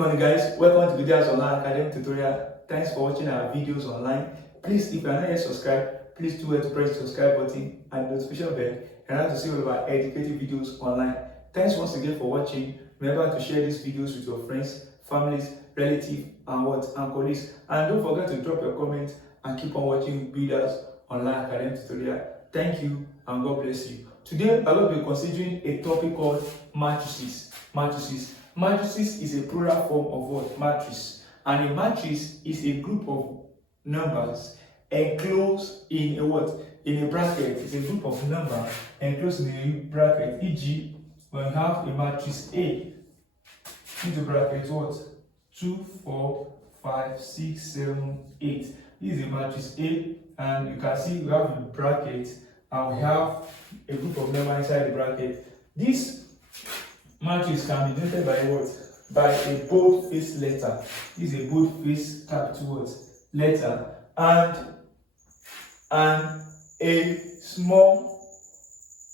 morning guys, welcome to Videos Online Academy Tutorial. Thanks for watching our videos online. Please, if you are not yet subscribed, please do it to press the subscribe button and the notification bell and how to see all of our educative videos online. Thanks once again for watching. Remember to share these videos with your friends, families, relatives, and colleagues. And don't forget to drop your comments and keep on watching Videos Online Academy Tutorial. Thank you and God bless you. Today I will be considering a topic called matrices. Matrices is a plural form of what? Matrix. And a matrix is a group of numbers enclosed in a what? In a bracket. It's a group of numbers enclosed in a bracket. E.g., when you have a matrix A into bracket what? 2, 4, 5, 6, 7, 8. This is a matrix A, and you can see we have a bracket and we have a group of numbers inside the bracket. This matrix can be denoted by what? By a bold-faced letter. This is a bold-faced capital what? Letter, and a small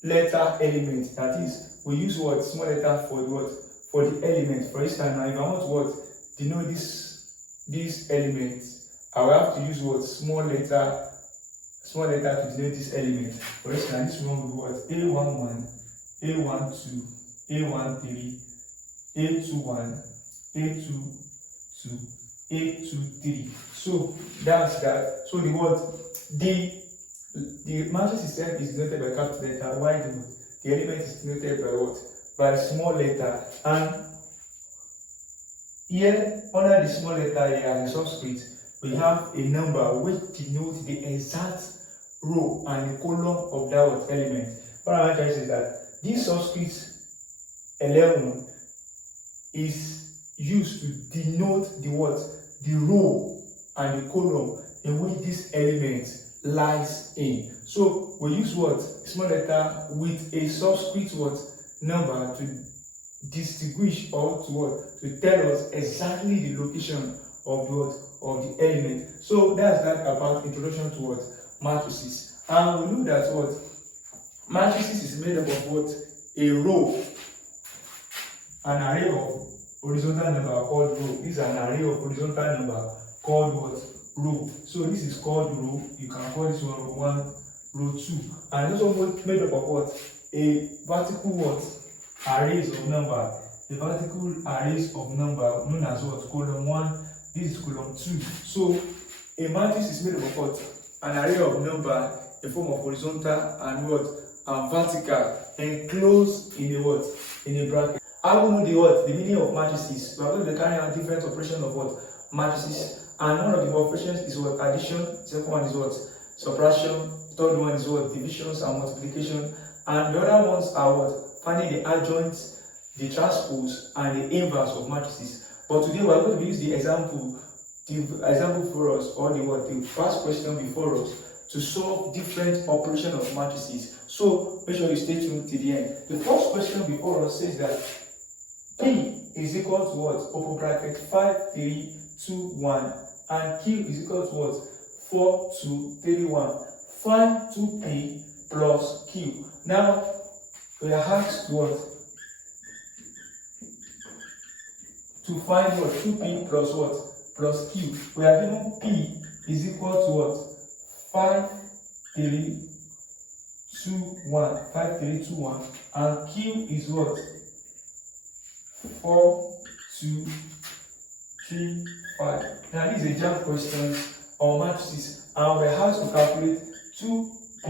letter element. That is, we use what? Small letter for the what? For the element. For instance, now if I want to what? Denote this element, I will have to use what? Small letter to denote this element. For instance, this one will be what? A11, A12, A13, A21, A22, A23. So that's that. So the word the matrix itself is denoted by capital letter. Why the element is denoted by what? By a small letter. And here under the small letter here and the subscript, we have a number which denotes the exact row and the column of that element. What I'm trying to say is that this subscript 11 is used to denote the what? The row and the column in which this element lies in. So we use what? Small letter with a subscript what? Number to distinguish or to what? To tell us exactly the location of the what? Of the element. So that's that about introduction to what? Matrices. And we know that what? Matrices is made up of what? A row, an array of horizontal number called row. This is an array of horizontal number called what? Row. So this is called row. You can call this one row 1, row 2. And it's also made up of what? A vertical what? Arrays of number. A vertical arrays of number known as what? Column 1. This is column 2. So a matrix is made up of what? An array of number in form of horizontal and what? And vertical, enclosed in a what? In a bracket. I will know the what? The meaning of matrices. We are going to carry out different operations of what? Matrices. And one of the operations is what? Addition. Second one is what? Subtraction. Third one is what? Divisions and multiplication. And the other ones are what? Finding the adjoints, the transpose, and the inverse of matrices. But today we are going to use the example for us, or the what? The first question before us, to solve different operations of matrices. So make sure you stay tuned to the end. The first question before us says that P is equal to what? Open bracket 5, 3, 2, 1, and Q is equal to what? 4, 2, 3, 1. Find 2P plus Q. Now we are asked what? To find what? 2P plus what? Plus Q. We are given P is equal to what? 5, 3, 2, 1. 5, 3, 2, 1. And Q is what? 4, 2, 3, 5. Now this is a JAMB question on matrices, and we have to calculate 2P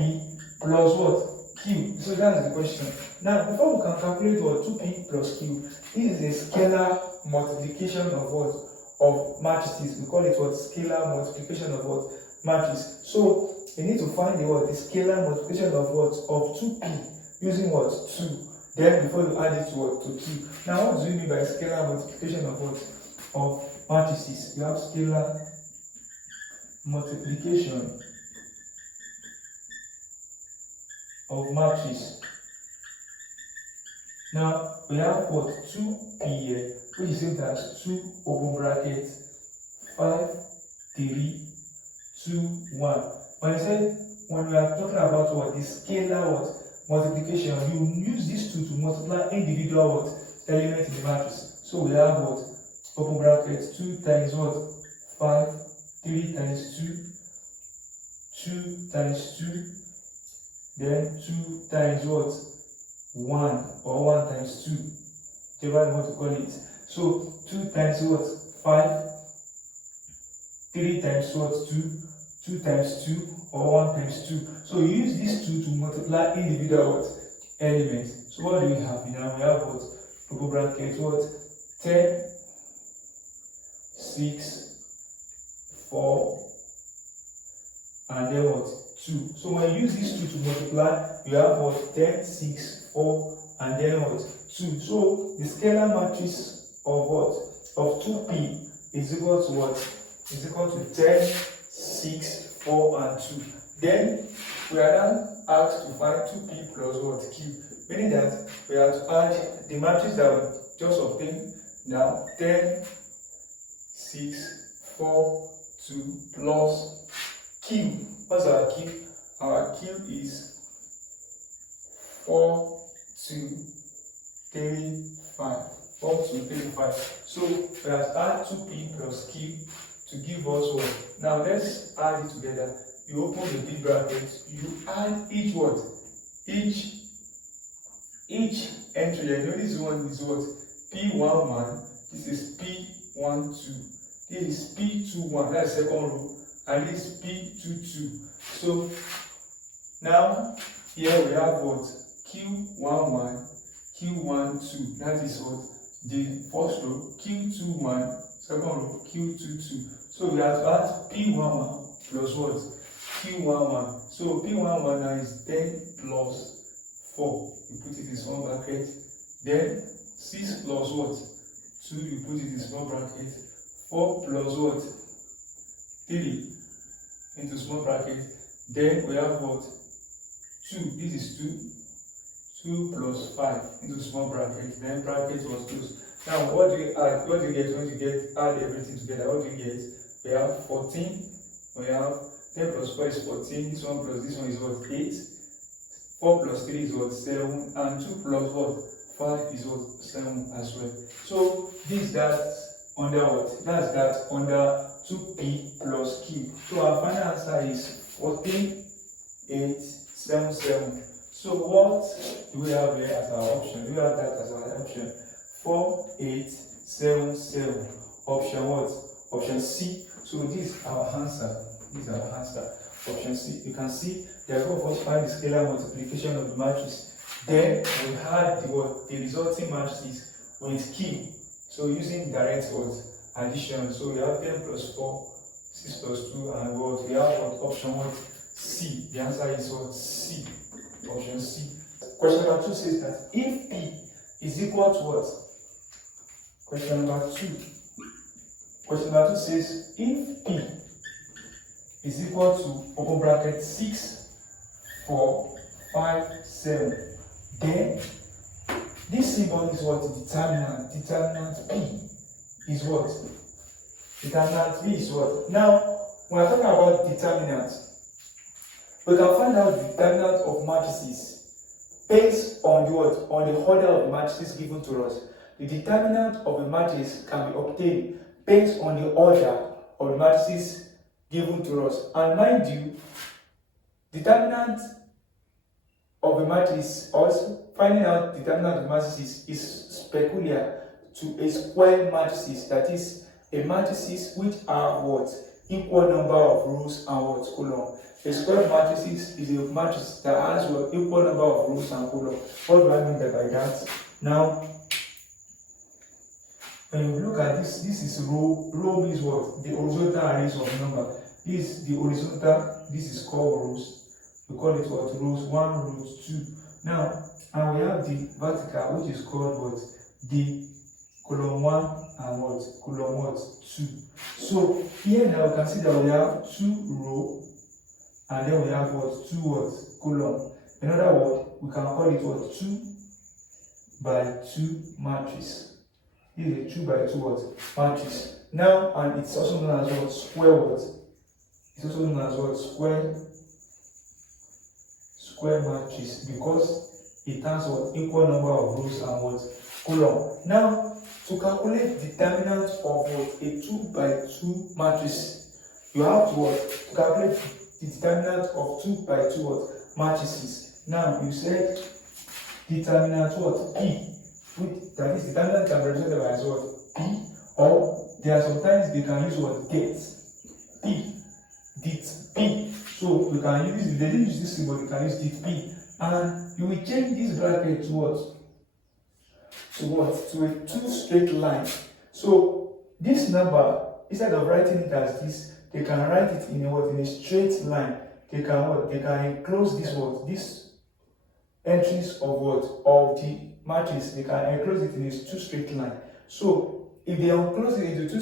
plus what? Q. So that's the question. Now before we can calculate what? 2P plus Q, this is a scalar multiplication of what? Of matrices. We call it what? Scalar multiplication of what? Matrix. So you need to find the what? The scalar multiplication of what? Of 2P using what? 2. Then before you add it to what? To Q. Now what do you mean by scalar multiplication of what? Of matrices. You have scalar multiplication of matrices. Now we have what? 2P here, which is same as 2 open bracket 5, 3, 2, 1. When we are talking about what? The scalar what? Multiplication, you use these two to multiply individual what? Elements in the matrix. So we have what? Open bracket 2 times what? 5, 3 times 2, 2 times 2, then 2 times what? 1 or 1 times 2, whichever you want to call it. So 2 times what? 5, 3 times what? 2, 2 times 2 or 1 times 2. So you use these two to multiply individual what? Elements. So what do we have now? We have what? Double bracket what? 10, 6, 4, and then what? 2. So when you use these two to multiply, you have what? 10, 6, 4, and then what? 2. So the scalar matrix of what? Of 2p is equal to what? Is equal to 10, 6, 4, and 2. Then we are now asked to find 2p plus what? Q. Meaning that we have to add the matrix that we just obtained now. 10, 6, 4, 2 plus Q. What's our Q? Our Q is 4, 2, 3, 5. 4, 2, 3, 5. So we have to add 2p plus Q to give us what? Now let's add it together. You open the big bracket, you add each what? Each entry. You know this one is what? P11, this is P12, this is P21, that's second row, and this is P22. So now here we have what? Q11, Q12, that is what? The first row, Q21, second row, Q22. So we have to add P11 plus what? Q11. So P11 now is 10 plus 4. You put it in small bracket. Then 6 plus what? 2. You put it in small bracket. 4 plus what? 3 into small bracket. Then we have what? 2. This is 2. 2 plus 5 into small bracket. Then bracket was closed. Now what do you add? What do you get when you add everything together? What do you get? We have 14. We have 10 plus 4 is 14. This one plus this one is what? 8. 4 plus 3 is what? 7. And 2 plus what? 5 is what? 7 as well. So this that under what? That's that under 2p plus q. So our final answer is 14,877. So what do we have there as our option? Do we have that as our option? 4877. Option what? Option C. So this is our answer. This is our answer. Option C. You can see the above was find the scalar multiplication of the matrix. Then we had the resulting matrices with Q. So using direct addition. So we have 10 plus 4, 6 plus 2, and what we have what? Option what? C. The answer is what? C. Option C. Question number 2 says that if P is equal to what? Question number 2. Question number 2 says if P is equal to open bracket 6, 4, 5, 7. Then this symbol is what? Determinant. Determinant P is what? Determinant P is what? Now, when we're talking about determinants, we can find out the determinant of matrices based on the what? On the order of the matrices given to us. The determinant of a matrix can be obtained based on the order of the matrices given to us. And mind you, determinant of a matrix, also finding out determinant of the matrices is peculiar to a square matrices, that is a matrices which are what? Equal number of rows and what? Column. A square matrices is a matrix that has what? Equal number of rows and column. What do I mean by that? Now, when you look at this, this is row. Row means what? The horizontal arrays of number. This is the horizontal, this is called rows. We call it what? Rows 1, rows 2. Now, and we have the vertical, which is called what? The column 1 and what? Column what? 2. So here now we can see that we have 2 rows and then we have what? 2 what? Column. In other words, we can call it what? 2 by 2 matrix. This is a 2 by 2 what? Matrix. Now, and it's also known as what? Square what? It's also known as what? Square matrix, because it has what? Equal number of rows and what? Column. Now, to calculate determinant of what? A 2 by 2 matrix, you have to what? To calculate the determinant of 2 by 2 what? Matrices. Now you said determinant what? P. That is determinant can be represented by as what? P. Or there are sometimes they can use what? Get. P. Det P. So we can use, if they didn't use this symbol, you can use det P. And you will change this bracket to what? To what? To a 2 straight line. So this number, instead of writing it as this, they can write it in a what? In a straight line. They can what? They can enclose this what? This entries of what? Of the matrix. They can enclose it in a 2 straight line. So if they enclose it into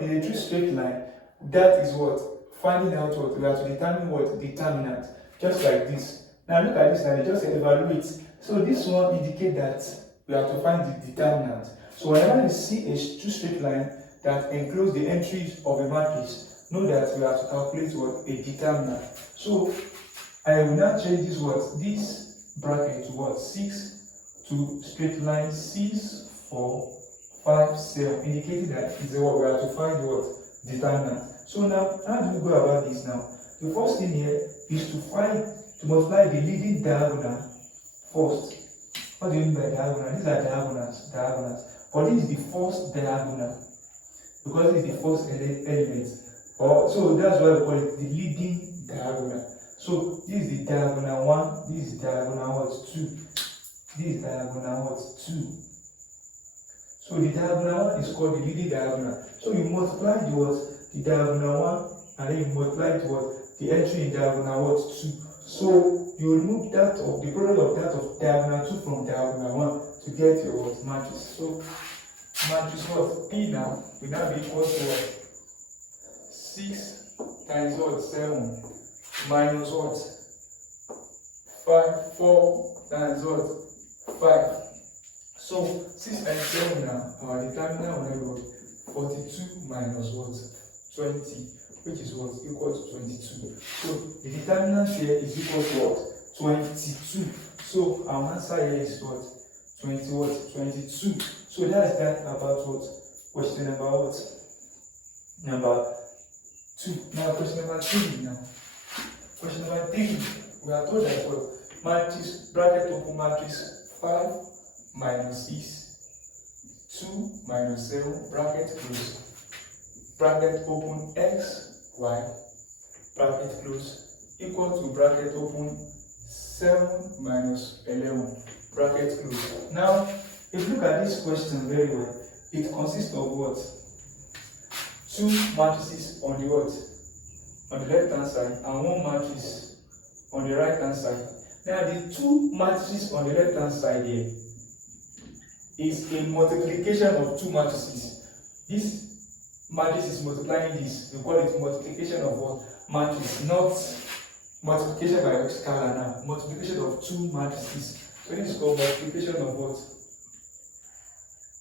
in a 2 straight line, that is what? Finding out what? We have to determine what? Determinant. Just like this. Now look at this and just evaluate. So this one indicates that we have to find the determinant. So whenever you see a 2 straight line that enclose the entries of a matrix, know that we have to calculate what? A determinant. So I will now change this what? This bracket to what? 6 to straight line 6, 4, 5, 7, indicating that is what we have to find what? Determinant. So now, how do we go about this now? The first thing here is to multiply the leading diagonal first. What do you mean by diagonal? These are diagonals. But this is the first diagonal. Because this is the first element. So that's why we call it the leading diagonal. So this is the diagonal 1, this is diagonal what? 2. This is diagonal what? 2. So the diagonal 1 is called the leading diagonal. So you multiply the what? The diagonal 1, and then you multiply it what? The entry in diagonal what? 2. So you remove that of the product of that of diagonal 2 from diagonal 1 to get your what? Matrix. So matrix what? P now will now be equal to what? 6 times what? 7 minus what? 5, 4 times what? 5. So 6 times 7 now, our determinant will be what? 42 minus what? 20, which is what? Equal to 22. So the determinant here is equal to what? 22. So our answer here is what? 22. So that is that about what? Question number what? Number 2. Now question number 3 now. Question number 3. We are told that what? Matrix, bracket open matrix 5 minus 6, 2 minus 7, bracket close. Bracket open x, y, bracket close, equal to bracket open 7 minus 11, bracket close. Now, if you look at this question very well, it consists of what? 2 matrices on the what? On the left hand side, and 1 matrix on the right hand side. Now, the 2 matrices on the left hand side here is a multiplication of 2 matrices. This matrix is multiplying this. We call it multiplication of what? Matrix, not multiplication by scalar now. Multiplication of 2 matrices. So this is called multiplication of what?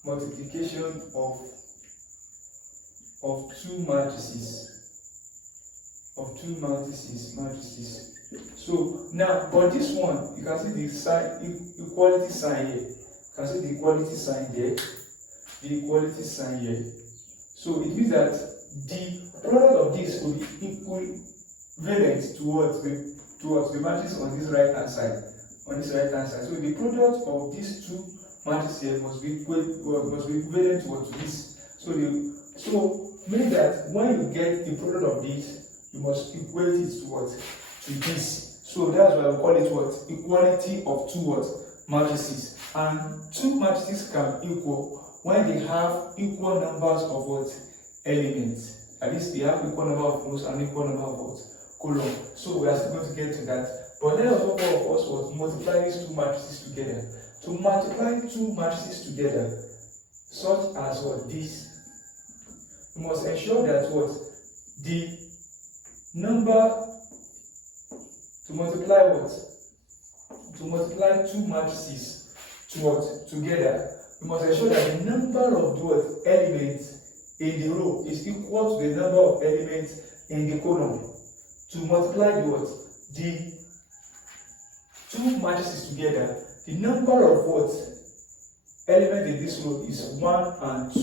Multiplication of 2 matrices. Of 2 matrices. So now, but this one, you can see the sign, equality sign here. You can see the equality sign there. The equality sign here. So it means that the product of this will be equivalent towards the matrix on this right hand side. So the product of these 2 matrices here must be equivalent to this. So means that when you get the product of this, you must equate it to this. So that's why we call it what? Equality of 2 what? Matrices. And 2 matrices can equal when they have equal numbers of what? Elements. At least they have equal number of rows and equal number of what? Columns. So we are still going to get to that. But let us talk of us what? Multiply these 2 matrices together. To multiply 2 matrices together, such as what? This. You must ensure that what? The number to multiply what? To multiply 2 matrices to what? Together. You must ensure that the number of what? Elements in the row is equal to the number of elements in the column. To multiply the what? The 2 matrices together, the number of what? element in this row is 1 and 2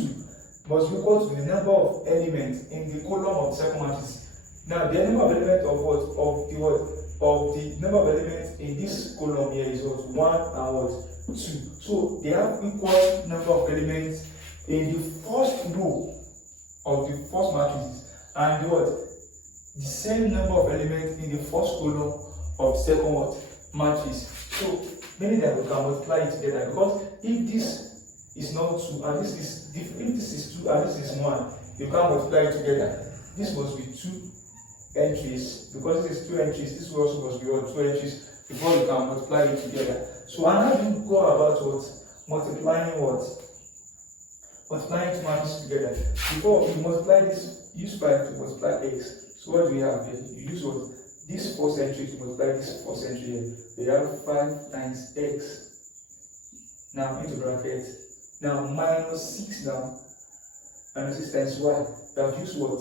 must be equal to the number of elements in the column of the second matrix. Now the number of elements of the number of elements in this column here is 1 and 2. So they have equal number of elements in the first row of the first matrix and the same number of elements in the first column of the second matrix. So meaning that we can multiply it together, because if this is not 2 and this is if this is 2 and this is 1, you can't multiply it together. This must be 2 entries, because this is 2 entries, this also must be 2 entries before you can multiply it together. So how do you go about multiplying multiplying two matrices together? Before you multiply this, use 5 to multiply x. So what do we have here? You use this first entry to multiply this first entry here. We have 5 times x. Now into brackets. Now minus 6 now. Minus 6 times y. We have used what?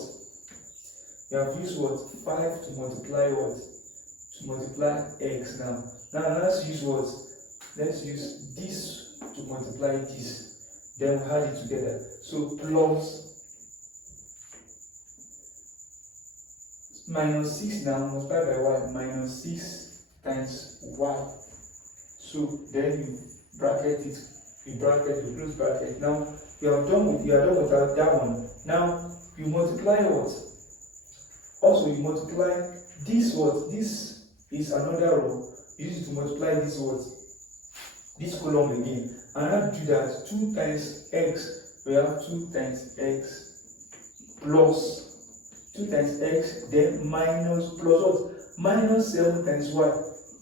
We have used 5 to multiply what? To multiply x now. Now let's use what? Let's use this to multiply this. Then we add it together. So plus minus 6 now multiplied by y, minus 6 times y. So then you bracket it, you close bracket. Now you are done with that one. Now you multiply what? Also you multiply this what? This is another row. You use it to multiply this what? This column again. And now do that 2 times x, we have 2 times x plus 2 times x, then minus plus what? Minus 7 times y.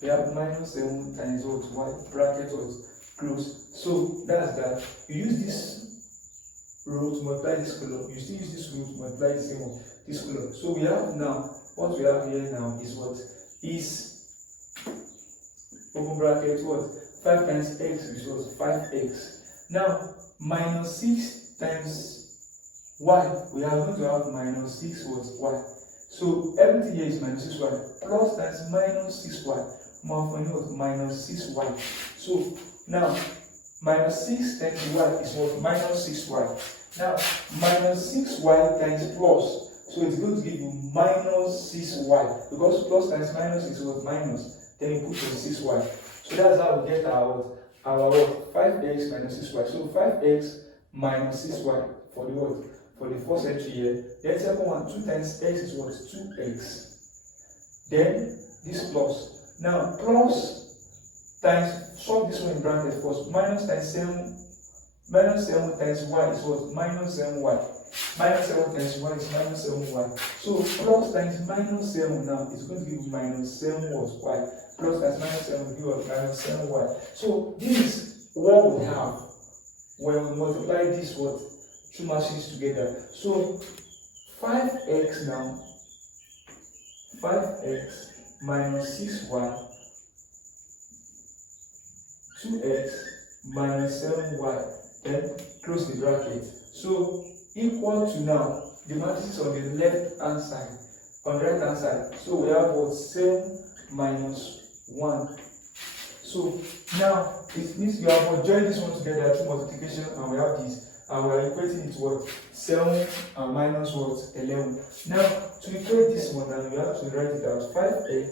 We have minus 7 times what? Y, bracket what? Close. So that's that. You use this row to multiply this column. You still use this row to multiply this column. So we have now, what we have here now is what? Is open bracket what? 5 times x is what? 5x. Now minus 6 times y, we are going to have minus 6 was y. So everything here is minus 6y. Plus times minus 6y. More for what? Minus 6y. So now minus 6 times y is what? Minus 6y. Now minus 6y times plus. So it's going to give you minus 6y. Because plus times minus is what? Minus. Then you put the 6y. So that's how we get our 5x minus 6y. So 5x minus 6y for the what? For the first entry here. Then second one, 2 times x is what? 2x. Then this plus. Now plus times, solve this one in bracket first. Minus times 7 times y is what? Minus 7y. Minus 7 times y is minus 7y. So plus times minus 7 now is going to give you minus 7 was y. Plus times minus 7 will give us minus 7y. So this is what we have when we multiply this what? Two matrices together. So 5x now, 5x minus 6y, 2x minus 7y, then close the bracket. So equal to now the matrices on the left hand side, on the right hand side. So we have what? 7 minus 1. So now it means you have joined this one together through multiplication, and we have this. And we are equating it to what? 7 and minus what? 11. Now, to equate this one, and we have to write it out. 5x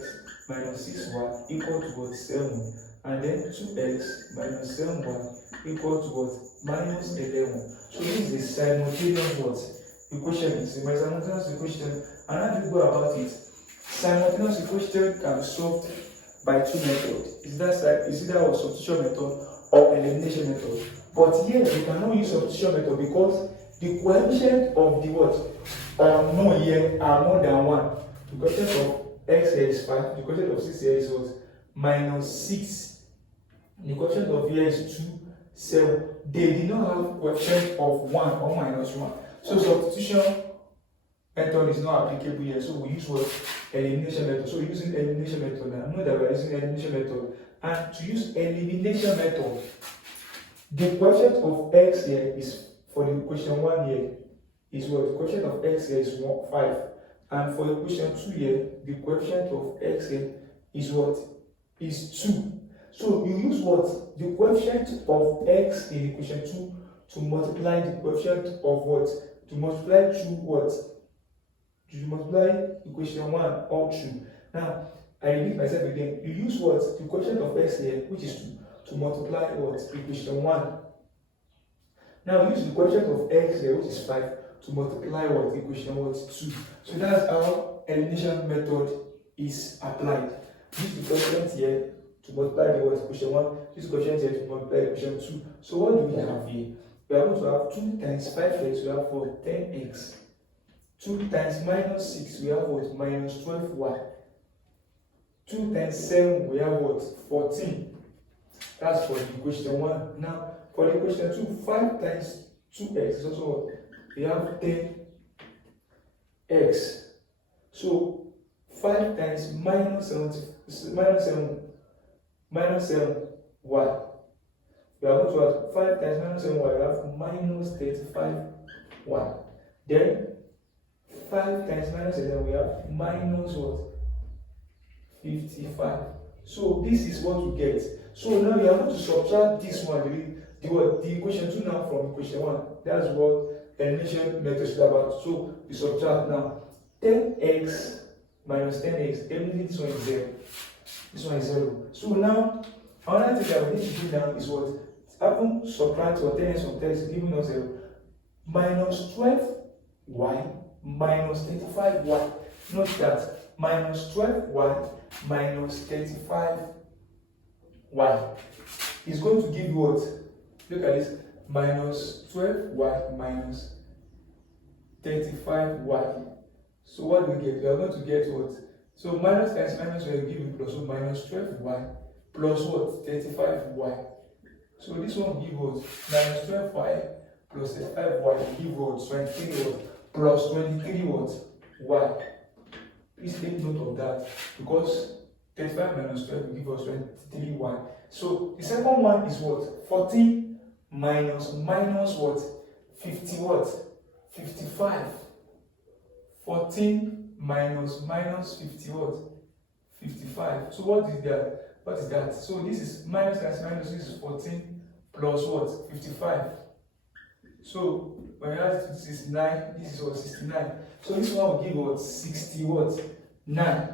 minus 6y equal to what? 7. And then 2x minus 7y equal to what? Minus 11. So this is the simultaneous what? Equation. It's a simultaneous equation. And how do you go about it? Simultaneous equation can be solved by two methods. Is either a substitution method or elimination method. But here we cannot use substitution method because the coefficient of the what? Unknown here are more than 1. The coefficient of x here is 5. The coefficient of 6 here is what? Minus 6. The coefficient of here is 2, 7. They did not have coefficient of 1 or minus 1. So substitution method is not applicable here. So we use what? Elimination method. So using elimination method now. Know that we are using elimination method. And to use elimination method, the coefficient of x here is, for the equation 1 here, is what? The coefficient of x here is 5. And for the equation 2 here, the coefficient of x here is what? Is 2. So you use what? The coefficient of x in equation 2 to multiply the coefficient of what? To multiply 2 what? To multiply equation 1 or 2. Now, I repeat myself again. You use what? The coefficient of x here, which is 2, to multiply what? Equation 1. Now, use the coefficient of x here, which is 5, to multiply what? Equation what? 2. So that's how elimination method is applied. Use the coefficient here to multiply the what? Equation 1. Use the coefficient here to multiply equation 2. So what do we have here? We are going to have 2 times 5x, we have for 10x. 2 times minus 6, we have what? Minus 12y. 2 times 7, we have what? 14. That's for the equation 1. Now, for the equation 2, 5 times 2x is also what? We have 10x. So, 5 times minus 7y. We are going to have 5 times minus 7y, we have minus 35y. Then, 5 times minus 11, we have minus what? 55. So this is what we get. So now we are going to subtract this one, the equation 2 now from equation 1. That's what elimination method is about. So we subtract now 10x minus 10x. Everything this one is 0. This one is 0. So now another thing that we need to do now is what? Happen subtract what 10x from 10x giving us 0. Minus 12y minus 35y. Note that minus 12y minus 35y is going to give you what? Look at this. Minus 12y minus 35y. So what do we get? We are going to get what? So minus times minus will give you plus, so minus 12y plus what? 35y. So this one will give what? Minus 12y plus 35y will give what? 23 what? Plus 23 what? Y. Please take note of that, because 35 minus 12 will give us 23y. So the second one is what? 14 minus what? 50 what? 55. 14 minus 50 what? 55. So what is that? What is that? So this is minus times minus, this is 14 plus what? 55. So when you add 69, this is what? 69. So this one will give what? 60 what? 9.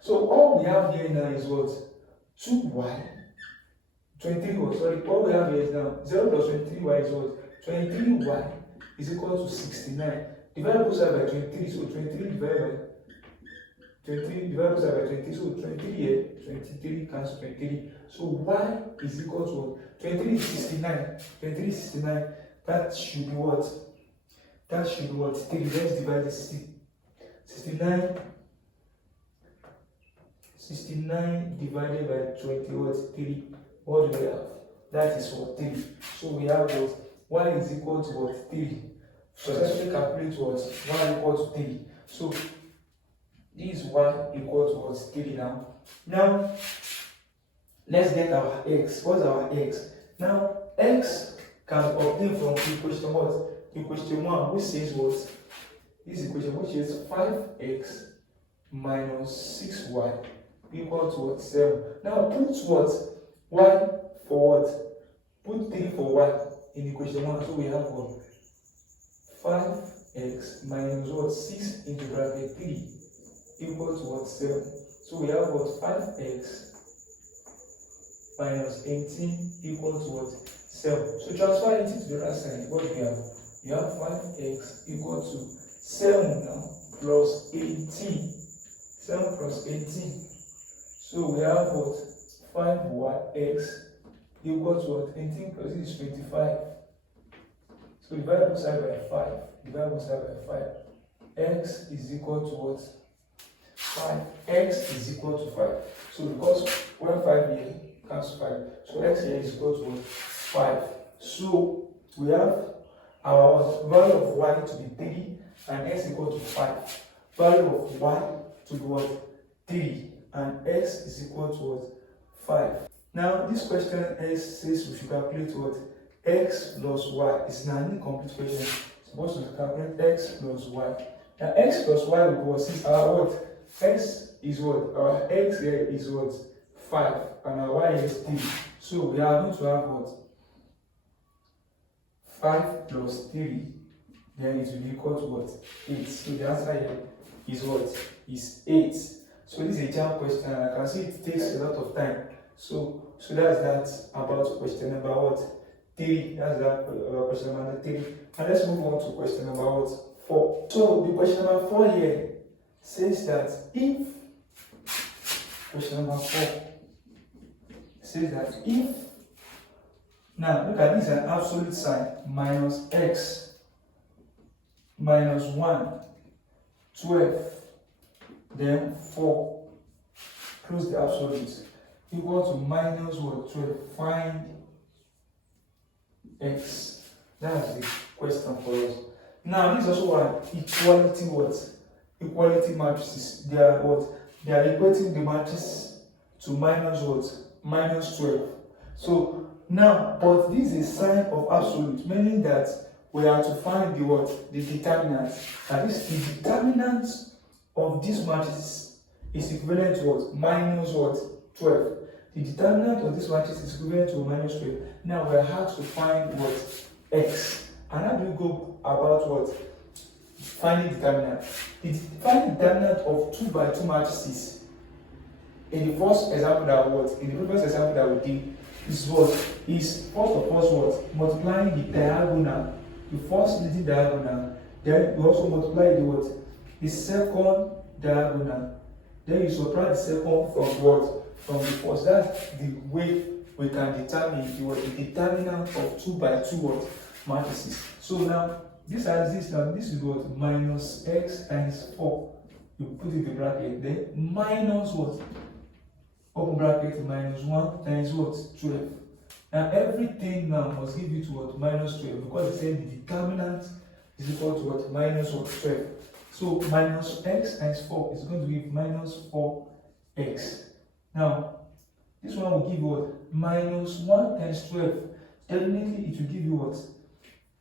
So all we have here now is what? 2y. 23 what? Sorry, all we have here is now 0 plus 23y is what? 23y is equal to 69. Divide both sides by 23, so 23 divided by 23 divided both sides by 23, so 23 here, 23 cancel 23. So y is equal to what? 23 is 69. 23 is 69. That should be what? That should be what? 3. Let's divide this 69. 69 divided by 20, what? 3. What do we have? That is what? 3. So we have what? Y is equal to what? 3. Successfully calculate what? Y equal to 3. So this is y equal to what? 3 now. Now, let's get our x. What's our x? Now, x can obtain from equation what? Equation 1, which says what? This equation, which is 5x minus 6y equal to what? 7. Now put what? Y for what? Put 3 for y in equation 1. So we have what? 5x minus what? 6 into bracket 3 equal to what? 7. So we have what? 5x minus 18 equal to what? 7. So transfer it to the other side. What do you have? You have 5x equal to 7 now plus 18. 7 plus 18. So we have what? 5x equal to what? 18 plus this is 25. So divide both sides by 5. Divide both sides by 5. X is equal to what? 5. X is equal to 5. So because 1 5 here cancel 5. So x here is equal to what? 5. So we have our value of y to be 3 and x equal to 5. Value of y to be what? 3 and x is equal to what? 5. Now this question says we should calculate what? X plus y. It's an incomplete question. It's supposed to calculate x plus y. Now x plus y will be what? Since our what? X is what? Our x here is what? 5 and our y is 3. So we are going to have what? 5 plus 3, then it will be equal to what? 8. So the answer here is what? Is 8. So this is a JAMB question, and I can see it takes a lot of time. So that's that about question number what? 3. That's that about question number 3. And let's move on to question number what? 4. So the question number 4 here says that if question number 4 says that if, now look at this, an absolute sign, minus x minus 1 12 then 4 close the absolute equal to minus what? 12. Find x. That's the question for us. Now this is also an equality what? Equality matrices. They are what? They are equating the matrix to minus what? Minus 12. So now, but this is a sign of absolute, meaning that we are to find the what? The determinant. That is, the determinant of this matrix is equivalent to what? Minus what? 12. The determinant of this matrix is equivalent to minus 12. Now we are asked to find what? X. And how do we go about what? Finding determinant. Find determinant of 2 by 2 matrices. In the first example that what? In the previous example that we did is what? Is first of all what? Multiplying the diagonal. The first leading diagonal. Then you also multiply the what? The second diagonal. Then you subtract the second from what? From the first. That's the way we can determine the determinant of 2 by 2 what? Matrices. So now this has this. Now this is what? Minus x times 4. You put it in bracket. Then minus what? Open bracket minus 1 times what? 12. Now everything now must give you to what? Minus 12, because it said the determinant is equal to what? Minus what? 12. So minus x times 4 is going to give minus 4x. Now this one will give you what? Minus 1 times 12. Definitely it will give you what?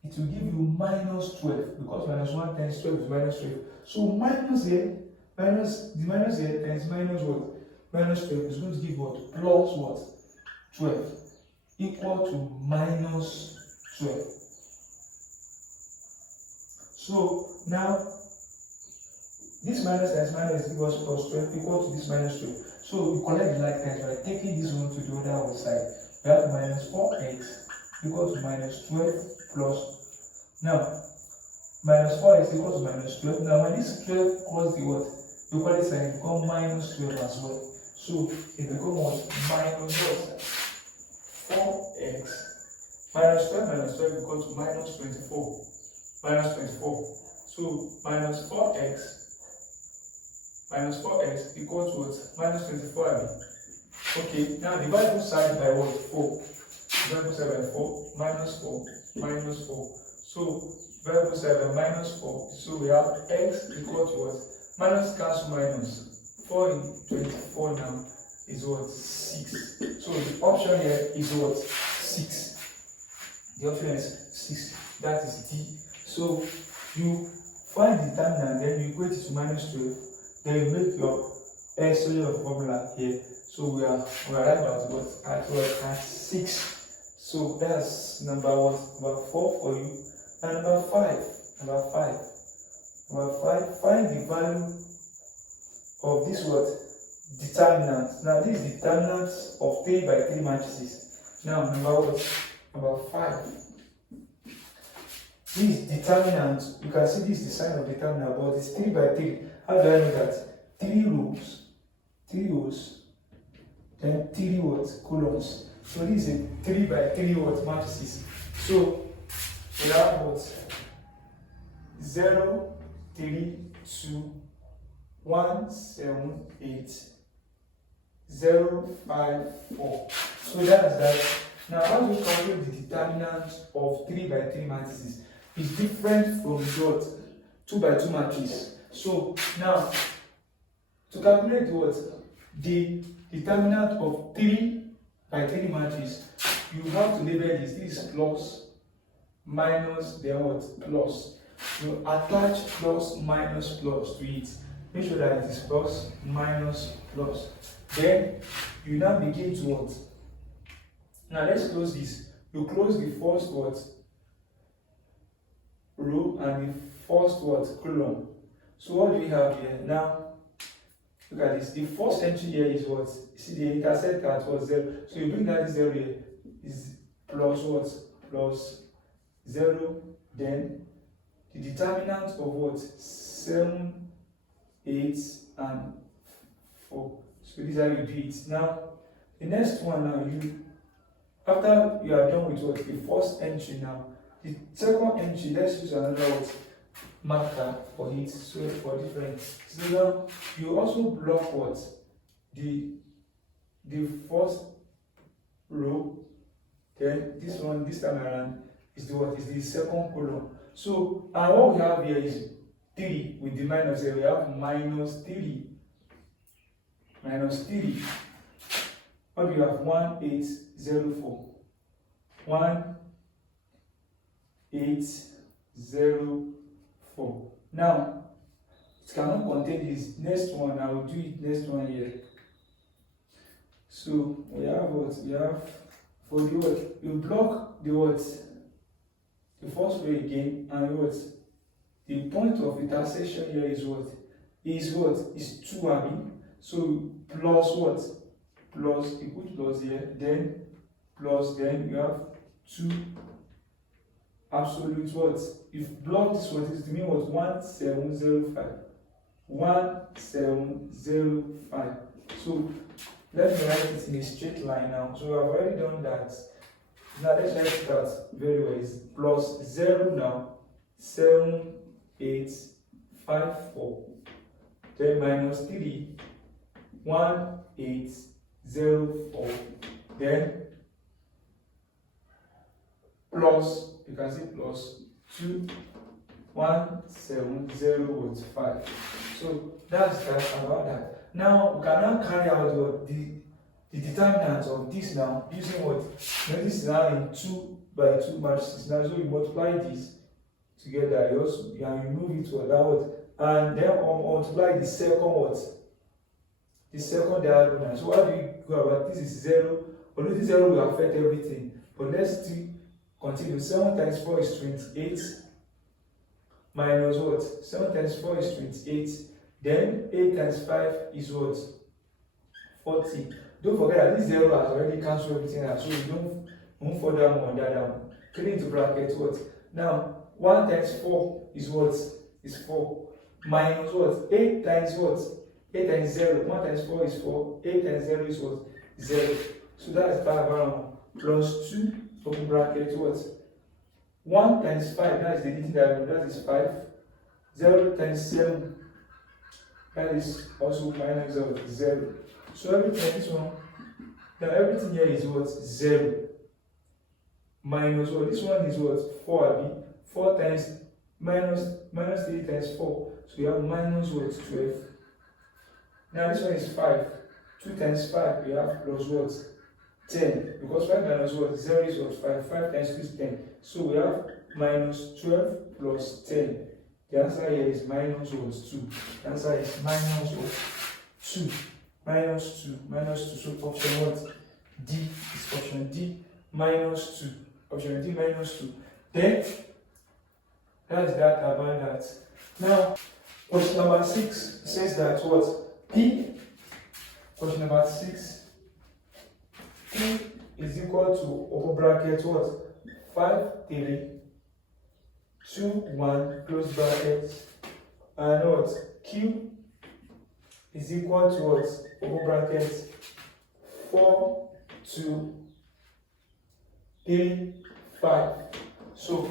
It will give you minus 12, because minus 1 times 12 is minus 12. So minus here, minus the minus here times minus what? Minus 12 is going to give what? Plus what? 12 equal to minus 12. So now this minus times minus equals plus 12 equal to this minus 12. So we collect the like terms by taking this one to the other side. We have minus 4x equal to minus 12 plus. Now minus 4x equals to minus 12. Now when this 12 cross the what? Equality sign, it becomes minus 12 as well. So it becomes what? Minus what? 4x minus 12 equals to minus 24. Minus 24. So minus 4x equals to what? Minus 24. Okay, now divide both sides by what? 4. Divide both sides by 4. Minus 4. Minus 4. So divide both sides by minus 4. So we have x equal to what? Minus cancel minus. 4 in 24 now is what? 6. So the option here is what? 6. The option is 6. That is D. So you find the determinant, then you equate it to minus 12. Then you make your solution of formula here. So we are right at what? At 6. So that's number what? Number 4 for you. And number 5. Number 5. Find the value of this what? Determinant. Now this is determinant of 3 by 3 matrices. Now number what? Number 5. This determinant, you can see this is the sign of determinant, but it's 3 by 3. How do I know that? 3 rows, then 3 what? Columns. So this is a 3 by 3 what? Matrices. So we have what? 0, 3, 2, 1, 7, 8, 0, 5, 4. So that's that. Now, how do you calculate the determinant of 3 by 3 matrices? It's different from what? 2 by 2 matrix. So now, to calculate what? The determinant of 3 by 3 matrix, you have to label this. This is plus, minus, then what? Plus. You attach plus, minus, plus to it. make sure that it is plus, minus, plus. Then you now begin to what? Now let's close this. You close the first what? Row and the first what? Column. So what do we have here? Now look at this. The first entry here is what? See the intersect at what? 0. So you bring that 0 here is plus what? Plus 0. Then the determinant of what? 7, 8, and 4. So these are you do it. Now the next one now you after you are done with what? The first entry now. The second entry, let's use another what? Marker for it, so for different. So now you also block what? The first row, then this one this time around is the what? Is the second column. So and what we have here is 3 with the minus here. We have minus 3. Minus 3. What do you have? 1, 8, 0, 4. 1, 8, 0, 4. Now, it cannot contain this. Next one, I will do it next one here. So, we have what? We have for the what? You block the what? The first way again, and what? The point of intersection here is what? Is what? Is 2, I mean. So, plus what? Plus, you put plus here, then plus, then you have 2 absolute what? If block this what is to mean what? 1705. 1705. So let me write it in a straight line now. So I've already done that. Now let's write it out very well. It's plus 0 now. 7, 8, 5, 4. Then minus 3. 1, 8, 0, 4. Then plus, you can see plus 2, 1, 7, 0, 5. So that's that about that. Now we can now carry out the determinants of this now using what? Now this is now in 2 by 2 matrices. Now so you multiply this together, you also and you move it to that what? And then multiply the second what? The second diagonal. So what do you go about? This is 0. Although this 0 will affect everything, but let's see. Continue. 7 times 4 is 28. Minus what? 7 times 4 is 28. Then 8 times 5 is what? 40. Don't forget that this 0 has already cancelled everything out. So you don't move further more on that down. Clean into bracket what? Now 1 times 4 is what? Is 4. Minus what? 8 times what? 8 times 0. 1 times 4 is 4. 8 times 0 is what? 0. So that's 5 around. Plus 2. Open bracket what? 1 times 5, that is the leading diagonal, that is 5. 0 times 7, that is also minus 0. So everything, this one, now everything here is what? 0. Minus what? This one is what? 4, 4 times minus 3 times 4. So you have minus what? 12. Now this one is 5. 2 times 5, you have plus what? 10, because 5 minus what? 0 is what? 5. 5 times 2 is 10. So we have minus 12 plus 10. The answer here is minus what? 2. The answer is minus what? 2. Minus 2. Minus 2. So option what? D is option D. Minus 2. Option D minus 2. Then, that's that about that. Now, question number 6 says that what? P. Question number 6. P is equal to open bracket what? 5, 3, 2, 1, close bracket, and what? Q is equal to what? Open bracket 4, 2, 3, 5. So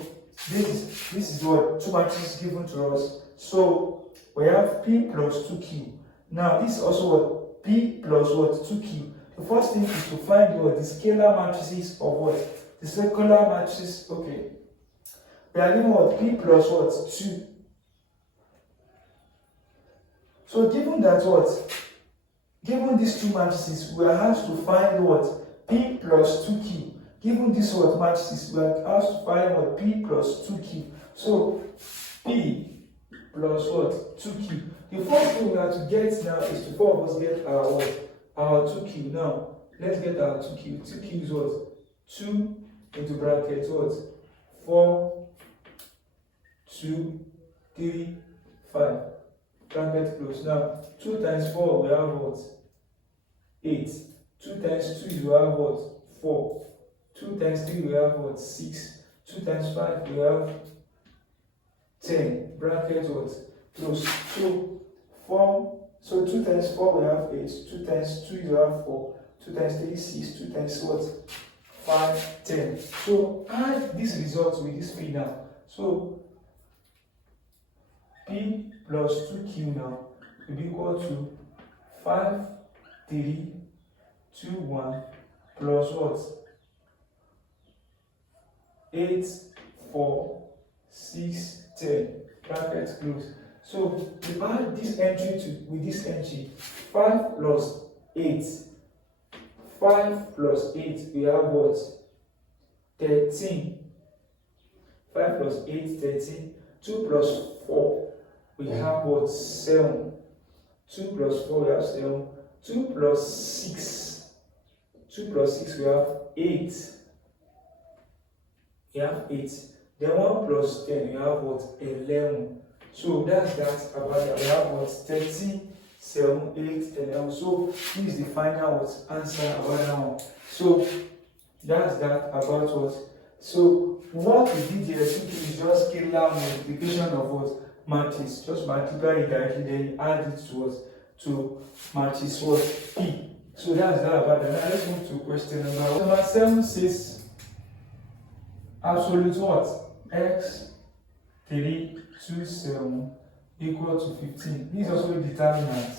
this is what? 2 matrices given to us. So we have P plus 2Q. Now this is also what? P plus what? 2Q. The first thing is to find what? The scalar matrices of what? The scalar matrices, okay. We are given what? P plus what? 2. So given that what? Given these 2 matrices, we are asked to find what? P plus 2Q. Given this what matrices, we are asked to find what? P plus 2Q. So P plus what? 2q. The first thing we have to get now is to 4 of us get our what? Our 2q. Now, let's get our 2q. 2q is what? 2 into bracket what? 4, 2, 3, 5. Bracket close. Now, 2 times 4 we have what? 8. 2 times 2 we have what? 4. 2 times 3 we have what? 6. 2 times 5 we have 10. Bracket what? Close. So 4. So 2 times 4 we have 8. 2 times 2 we have 4. 2 times 3 6. 2 times what? 5 10. So add this result with this P now. So P plus 2q now will be equal to 5 3 2 1 plus what? 8 4 6 10. Bracket close. So we add this entry with this entry. 5 plus 8. 5 plus 8 we have what? 13. 5 plus 8 13. 2 plus 4 we have what? 7. 2 plus 4 we have 7. 2 plus 6. 2 plus 6 we have 8. We have 8. Then 1 plus 10 we have what? 11. So that's that about that. We have what? 13, 7, 8, 11. So this is the final what? Answer about that one. So that's that about what? So what we did here simply is just scalar multiplication of what? Matrix. Just multiply it directly, then you add it to what? To matrix what? P. So that's that about that. Now let's move to question number 1. Number 7 says absolute what? X 3 2 7 equal to 15. This is also a determinant.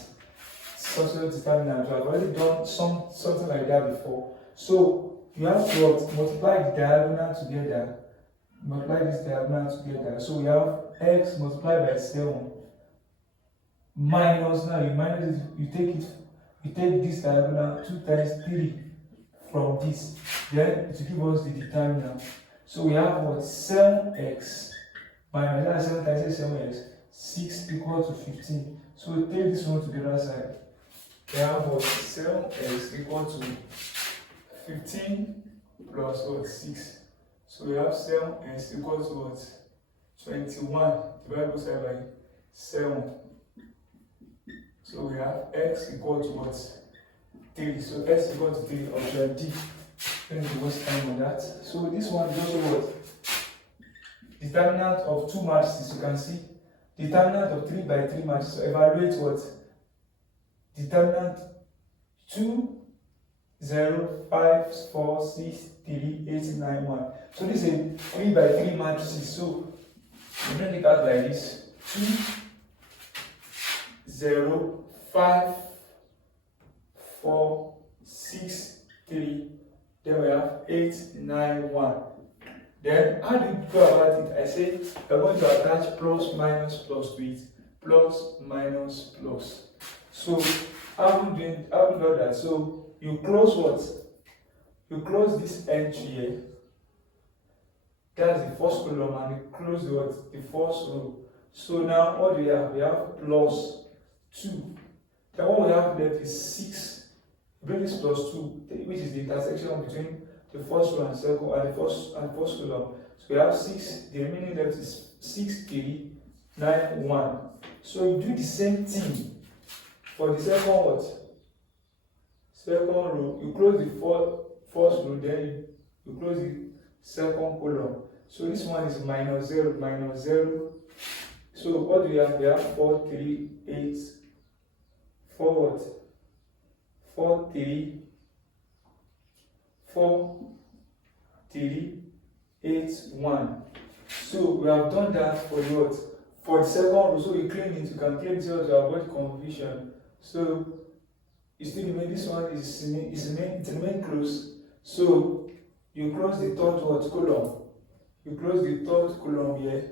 It's also a determinant. I've already done something like that before. So you have to what? Multiply the diagonal together. Multiply this diagonal together. So we have x multiplied by 7 minus, now you minus it, you take this diagonal 2 times 3 from this, then it will give us the determinant. So we have what? 7x minus that 7 times 7x, 6 equal to 15. So we take this one to the other side. We have what? 7x equal to 15 plus what? 6. So we have 7x equal to what? 21 divided both sides by 7. So we have x equal to what? 3. So x equal to 3 option D. Let me waste time on that. So this one is also what? Determinant of 2 matrices. You can see determinant of 3 by 3 matrices. So evaluate what? Determinant 2 0 5 4 6 3 8 9 1. So this is a 3 by 3 matrices. So we bring it out like this: 2 0 5 4 6 3. Then we have 8 9 1. Then how do you go about it? I say we're going to attach plus minus plus to it. Plus minus plus. So how do you do that? So you close what? You close this entry here. That's the first column, and you close the what? The first row. So now what do we have? We have plus 2. Then what we have left is 6. Bring this plus 2, which is the intersection between the first row and second, and the first column. So we have 6. The remaining left is 6 3 9 1. So you do the same thing for the second what? Second row. You close the first row, then you close the second column. So this one is minus 0 minus 0. So what do we have? We have 4 3 8 4 what? 4 3 4 3 8 1. So we have done that for the what? For the second row. So you clean it. You can clean it to avoid confusion. So you still remain, this one is remain close. So you close the third what? Column. You close the third column here.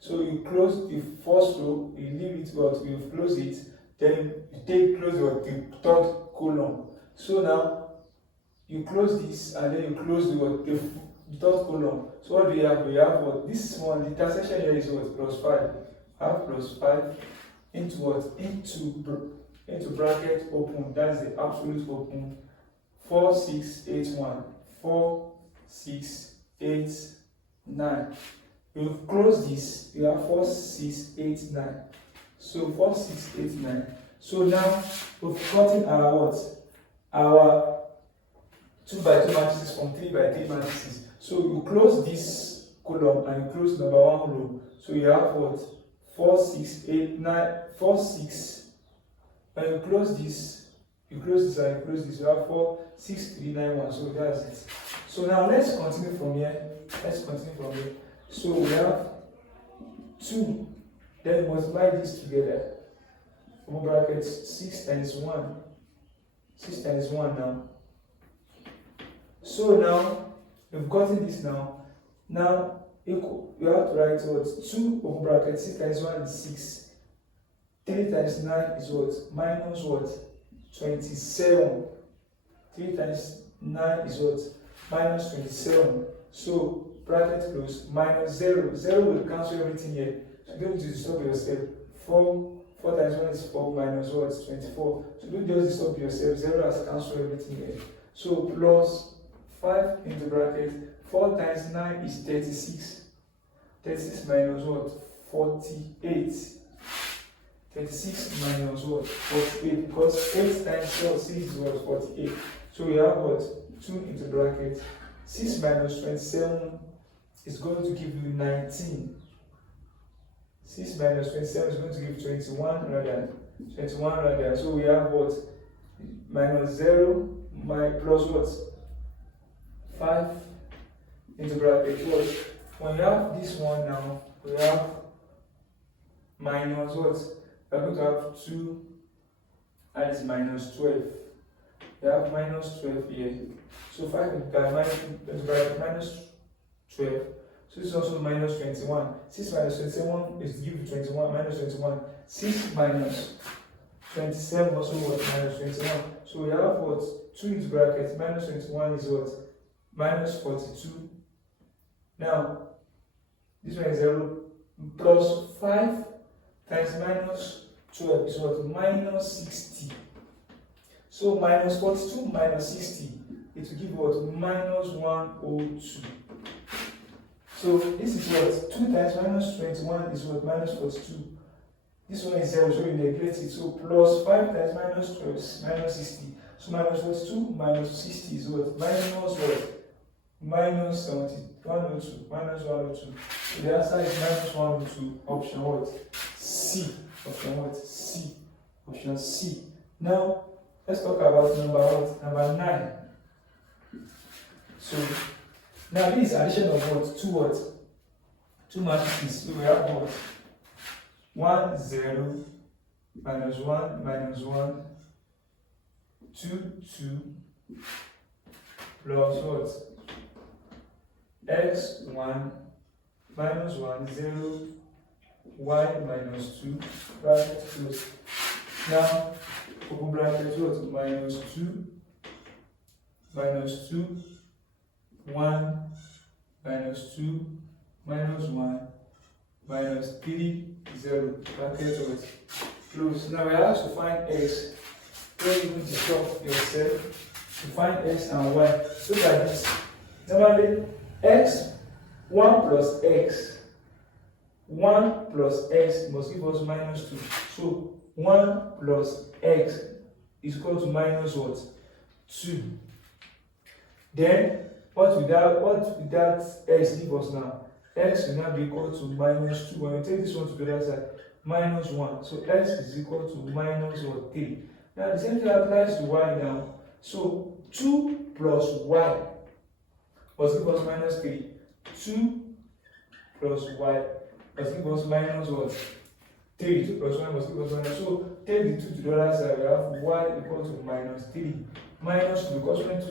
So you close the first row. You leave it what? You close it. Then you close what? The third column. So now you close this, and then you close the third column. So what do we have? We have what? This one, the intersection here is what? Plus 5. half plus 5 into what? Into bracket open, that's the absolute open. 4, 6, 8, 1. 4, 6, 8, 9. You close this, you have 4, 6, 8, 9. So 4, 6, 8, 9. So now we've gotten our what? Our 2 by 2 matrices from 3 by 3 matrices. So you close this column and you close number 1 row. So you have what? 4, 6, 8, 9, 4, 6. When you close this, you close this and you close this, you have 4, 6, 3, 9, 1. So that's it. So now let's continue from here. So we have 2. Then multiply this together. Open brackets, 6 times 1. 6 times 1 now. So now, we've gotten this now. Now, equal, you have to write what? 2 open bracket, 6 times 1 is 6. 3 times 9 is what? Minus what? 27. 3 times 9 is what? Minus 27. So, bracket close, minus 0. 0 will cancel everything here. So, don't disturb yourself. 4 times 1 is 4 minus what? 24. So, don't just disturb yourself. 0 has cancelled everything here. So, plus 5 into bracket. 4 times 9 is 36. 36 minus what? 48. 36 minus what? 48. Because 8 times 4, 6 is what? 48. So we have what? 2 into bracket. 6 minus 27 is going to give you 19. 6 minus 27 is going to give 21 rather. 21 rather. So we have what? Minus 0 plus what? 5 into bracket. What? When you have this one now, we have minus what? We are going to have 2 and it's minus 12. We have minus 12 here. So 5 into bracket minus 12. So this is also minus 21. 6 minus 21 is give you 21, minus 21. 6 minus 27 also what? Minus 21. So we have what? 2 into bracket minus 21 is what? Minus 42. Now, this one is 0 plus 5 times minus 12 is what? Minus 60. So minus 42 minus 60, it will give what? Minus 102. So this is what? 2 times minus 21 is what? Minus 42. This one is 0, so you neglect it. So plus 5 times minus 12 is minus 60. So minus 42 minus 60 is what? Minus what? Minus 70. 102. Minus 102. So the answer is minus 102. Option what? C. Option what? C. Option C. Now, let's talk about number what? Number 9. So, now this is addition of what? 2 what? 2 matrices. So we have what? 1, 0, minus 1, minus 1, 2, 2, plus what? X, 1, minus 1, 0, y minus 2, bracket close. Now, open bracket what? Minus 2, minus 2, 1, minus 2, minus 1, minus 3, 0, bracket what? Close. Now we have to find x. Don't even disturb yourself to find x and y. Look at this. Normally, x, 1 plus x. 1 plus x must give us minus 2. So 1 plus x is equal to minus what? 2. Then what will that x give us now? X will now be equal to minus 2. When we take this one to the other side, minus 1. So x is equal to minus what? 3. Now the same thing applies to y now. So 2 plus y must give us minus 3. 2 plus y must give us minus what? 3. 2 plus 1 must give us minus. So take the 2 to the other side, we have y equal to minus 3. Minus 2, because when 2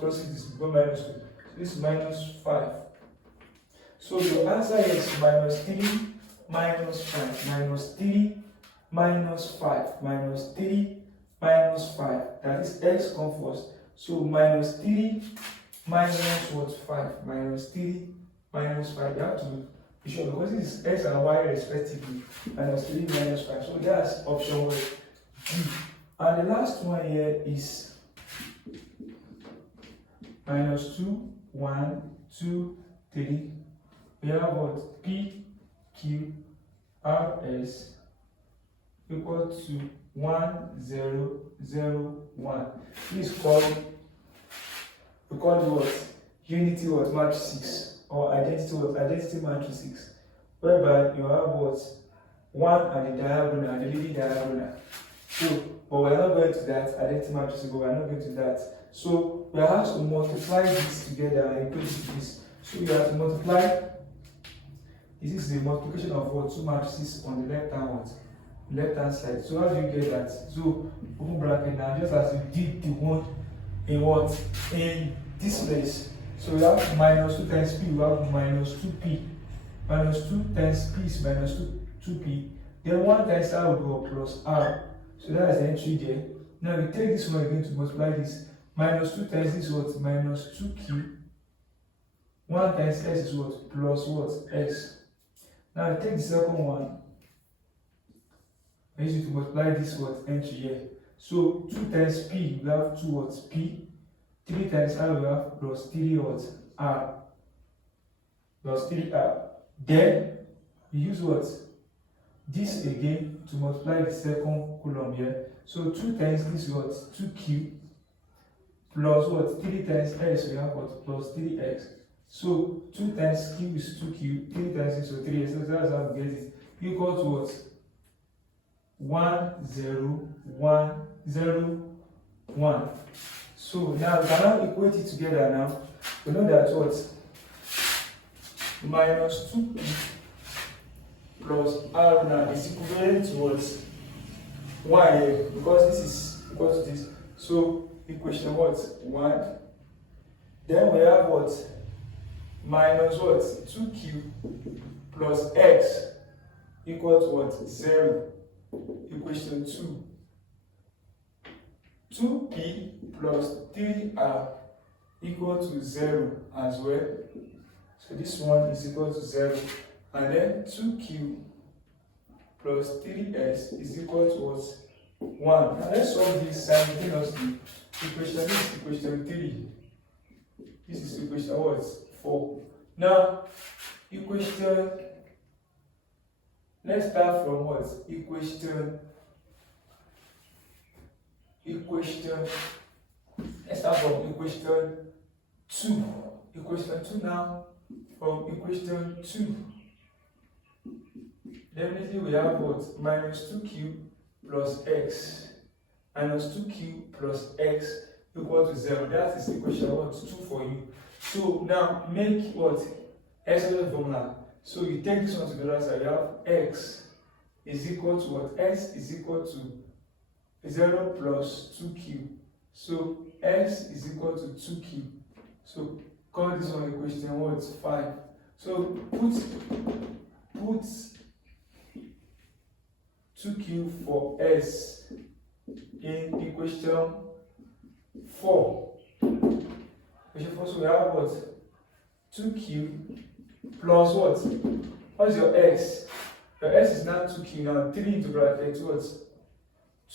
crosses this, we go minus 2. So this is minus 5. So the answer is minus 3, minus 5, minus 3, minus 5, minus 3, minus 5. That is x comes first. So minus 3, minus what? 5, minus 3, minus 5. You have to because this is x and y respectively, minus 3 minus 5. So that's option 1. And the last one here is minus 2, 1, 2, 3. We have what? P, Q, R, S equal to 1, 0, 0, 1. This is called, we call it what? Unity what? Matrices, or identity what? Identity matrices, whereby you have what? 1 at the diagonal and the leading diagonal. So, but we're not going to that identity matrices, but we're not going to that. So we have to multiply this together and equate this. So we have to multiply. This is the multiplication of what? Two matrices on the left hand side. So how do you get that? So open bracket now, just as you did the one in what? In this place. So we have minus 2 times p, we have minus 2p. Minus 2 times p is minus 2p. Then 1 times r will go plus r. So that is the entry there. Now we take this one again to multiply this. Minus 2 times this is what? Minus 2q. 1 times s is what? Plus what? S. Now take the second one. I use it to multiply this what? Entry here. So 2 times p, we have 2 what? P. 3 times r, we have plus 3 what? R. Plus 3r. Then we use what? This again to multiply the second column here. So 2 times this is what? 2q. Plus what? 3 times s, we have what? Plus 3x. So 2 times q is 2q, 3 times this is 3x. So that's how we get it. Equal to what? 1, 0, 1, 0, 1. So now we can now equate it together now. We know that what? Minus 2p plus r now is equivalent to what? 1 here, because this is equal to this. So equation what? 1. Then we have what? Minus what? 2q plus x equal to what? 0. Equation 2. 2p plus 3r equal to 0 as well. So this one is equal to 0. And then 2q plus 3s is equal to what? 1. Now let's solve this simultaneously. Equation this is equation 3. This is equation what? 4. Now, equation, let's start from what? Let's start from equation 2. Equation 2 now, from equation 2. Definitely we have what? Minus 2q plus x. Minus 2q plus x equal to 0. That is equation what? 2 for you. So now make what? X as a formula. So you take this one to the other side. You have x is equal to what? X is equal to 0 plus 2q. So x is equal to 2q. So call this one equation what? 5. So put 2q for s in equation 4. Equation 4, so we have what? 2q plus what? What is your x? Your x is now 2q. Now 3 into bracket what?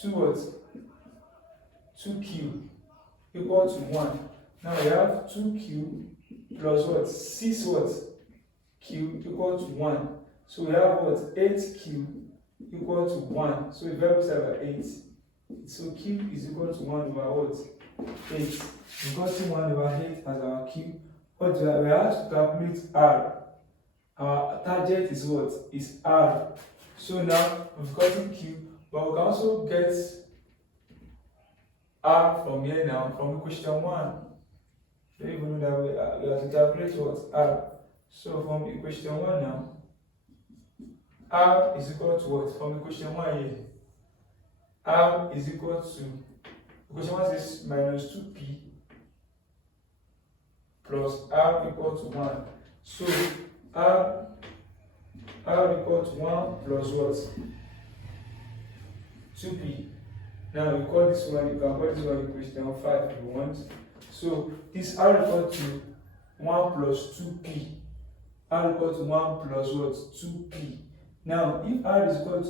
2 what? 2q equal to 1. Now we have 2q plus what? 6 what? Q equal to 1. So we have what? 8q equal to 1. So we verify by 8. So q is equal to 1 over what? 8. We've gotten 1 over 8 as our q. But we have to calculate r. Our target is what? Is r. So now we've gotten q, but we can also get r from here now, from equation 1. So even know that we have to calculate what? R. So from equation 1 now, r is equal to what? From equation 1 here, r is equal to, equation 1 says minus 2p plus r equal to 1. So r equal to 1 plus what? 2p. Now we call this one, you can call this one equation 5 if you want. So this r equal to 1 plus 2p. r equal to 1 plus what? 2p. Now, if r equal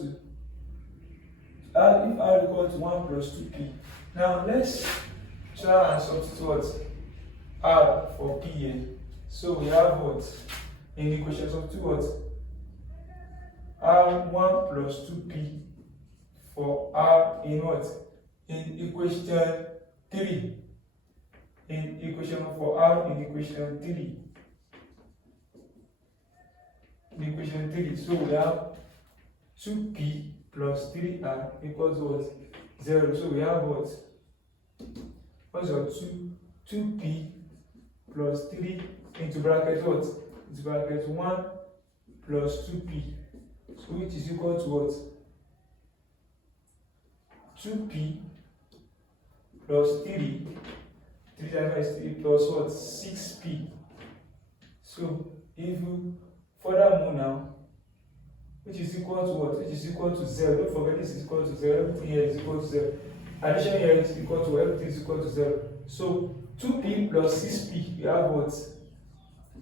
to 1 plus 2p, now let's try and substitute what? R for p here. So we have what? In the equation, substitute what? R1 plus 2p for r in what? In equation 3. In equation for r in equation 3. In equation 3. So we have 2p plus 3r equals what? 0. So we have what? What's your 2p plus 3 into bracket what? Into bracket 1 plus 2p. So which is equal to what? 2p plus 3 times 3 plus what? 6p. So if you furthermore now, which is equal to what? Which is equal to 0. Don't forget this is equal to 0. Everything here is equal to 0. Addition here is equal to everything is equal to 0. So 2p plus 6p, you have what?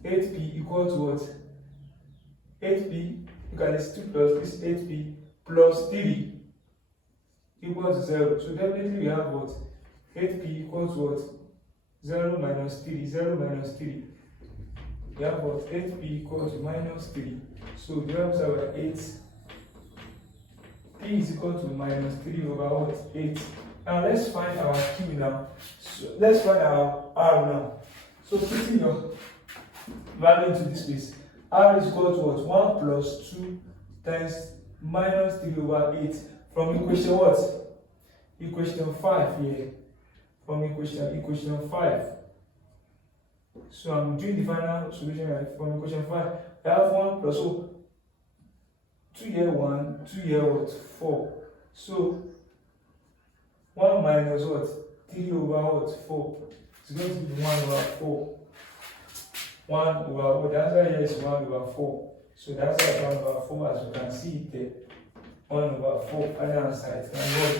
8p equal to what? 8p, look at this 2 plus this 8p plus 3 equal to 0. So definitely we have what? 8p equals what? 0 minus 3, 0 minus 3. We have what? 8p equals to minus 3. So the answer over 8. P is equal to minus 3 over what? 8. Now let's find our Q now. So let's find our R now. So putting your value into this place. R is equal to what? 1 plus 2 times minus 3 over 8. From equation what? Equation 5 here. From equation 5. So I'm doing the final solution right from equation 5. I have 1 plus 2 here 1, 2 here what? 4. So 1 minus what? 3 over what? 4. It's going to be 1 over 4. 1 over 4. The answer here is 1 over 4. So the answer is 1 over 4 as you can see it there. 1 over 4. Final answer. It can work.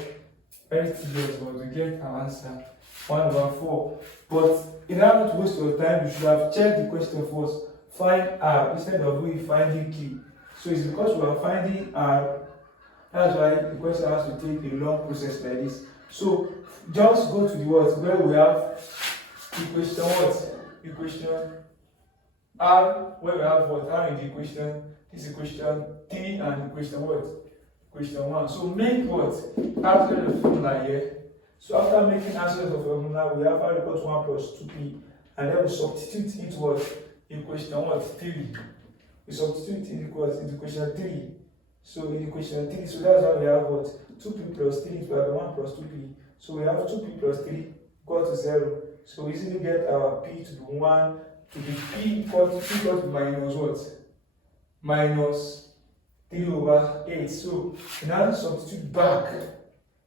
Very tedious, but we get our answer. 1 over 4. But in order not to waste your time, you should have checked the question first. Find R instead of we finding Q. So it's because we are finding R. That's why the question has to take a long process like this. So just go to the words where we have equation what? Equation R, where we have what? R in the equation. This is equation 3 and equation what? Equation 1. So make what? After the formula here. So after making answers of formula, we have R equal to 1 plus 2p, and then we substitute into what? Equation what? 3. We substitute in equation 3. So in equation 3, so that's why we have what? 2p plus 3 to have 1 plus 2p. So we have 2p plus 3 equal to 0. So we easily get our p to be 1 to be p equal to minus what? Minus 3 over 8. So now substitute back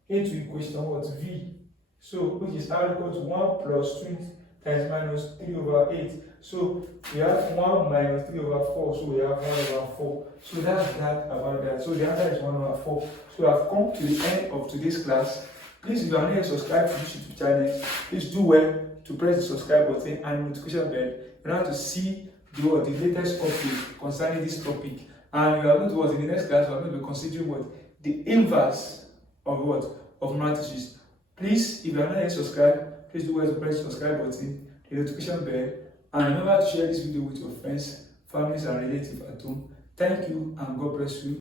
into equation what? V. So which is R equal to 1 plus 2 times minus 3 over 8. So we have 1 minus 3 over 4. So we have 1 over 4. So that's that about that. So the answer is 1 over 4. So we have come to the end of today's class. Please, if you are not yet subscribed to this YouTube channel, please do well to press the subscribe button and notification bell in order to see the latest update concerning this topic. And we are going to in the next class, we are going to be considering what? The inverse of what? Of matrices. Please, if you are not yet subscribed, please do well to press the subscribe button, the notification bell, and remember to share this video with your friends, families, and relatives at home. Thank you, and God bless you.